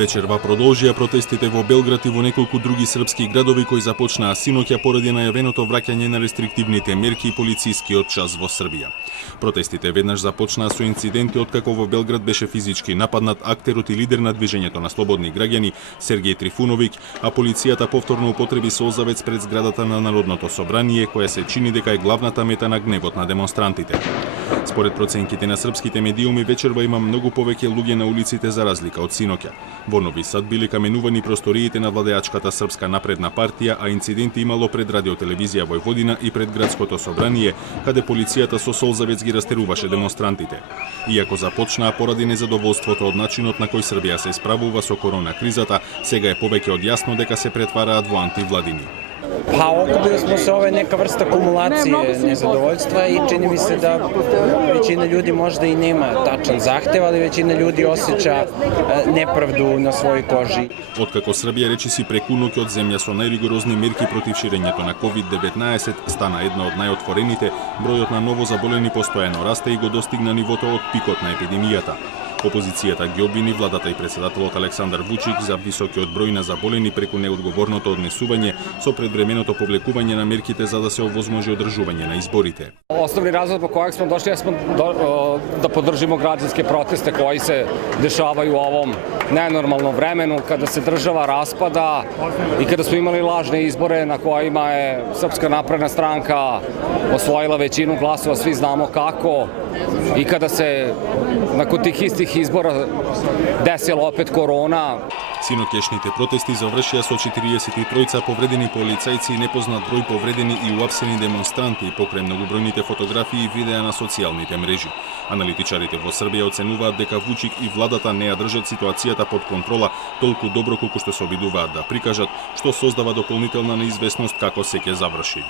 Вечерва продолжија протестите во Белград и во неколку други српски градови кои започнаа синоќа поради најавеното враќање на рестриктивните мерки и полицискиот час во Србија. Протестите веднаш започнаа со инциденти откако во Белград беше физички нападнат актерот и лидер на движењето на слободни граѓани Сергеј Трифуновиќ, а полицијата повторно употреби солзавец пред зградата на Народното собрание, која се чини дека е главната мета на гневот на демонстрантите. Според проценките на српските медиуми, вечерва има многу повеќе луѓе на улиците за разлика од синоќа. Во Нови Сад биле каменувани просториите на владеачката Српска напредна партија, а инциденти имало пред радиотелевизија Војводина и пред градското собрание, каде полицијата со солзавец ги растеруваше демонстрантите. Иако започнаа поради незадоволството од начинот на кој Србија се справува со корона кризата, сега е повеќе од јасно дека се претвараат во антивладини. Pa okupili smo se ove neka vrsta kumulacije nezadovoljstva i čini mi se da većina ljudi možda i nema tačan zahtev, ali većina ljudi osjeća nepravdu na svojoj koži. Откако Србија речиси преку ноќ од земја со најригорозни мерки против ширењето на COVID-19 стана една од најотворените, бројот на ново заболени постојано расте и го достигна нивото од пикот на епидемијата. Опозицијата ги обвини владата и председателот Александар Вучик за високиот број на заболени преку неодговорното однесување со предвременото повлекување на мерките за да се овозможи одржување на изборите. Osnovni razlog zbog kojeg smo došli jesmo da podržimo građanske proteste koji se dešavaju u ovom nenormalnom vremenu kada se država raspada i kada smo imali lažne izbore na kojima je Srpska napredna stranka osvojila većinu glasova, svi znamo kako, i kada se nakon tih istih izbora desila opet korona. Синоќешните протести завршија со 43 повредени полицајци и непознат број повредени и уапсени демонстранти покрај многобројните фотографии и видеа на социјалните мрежи. Аналитичарите во Србија оценуваат дека Вучик и владата не ја држат ситуацијата под контрола толку добро колку што се обидуваат да прикажат, што создава дополнителна неизвестност како се ќе заврши.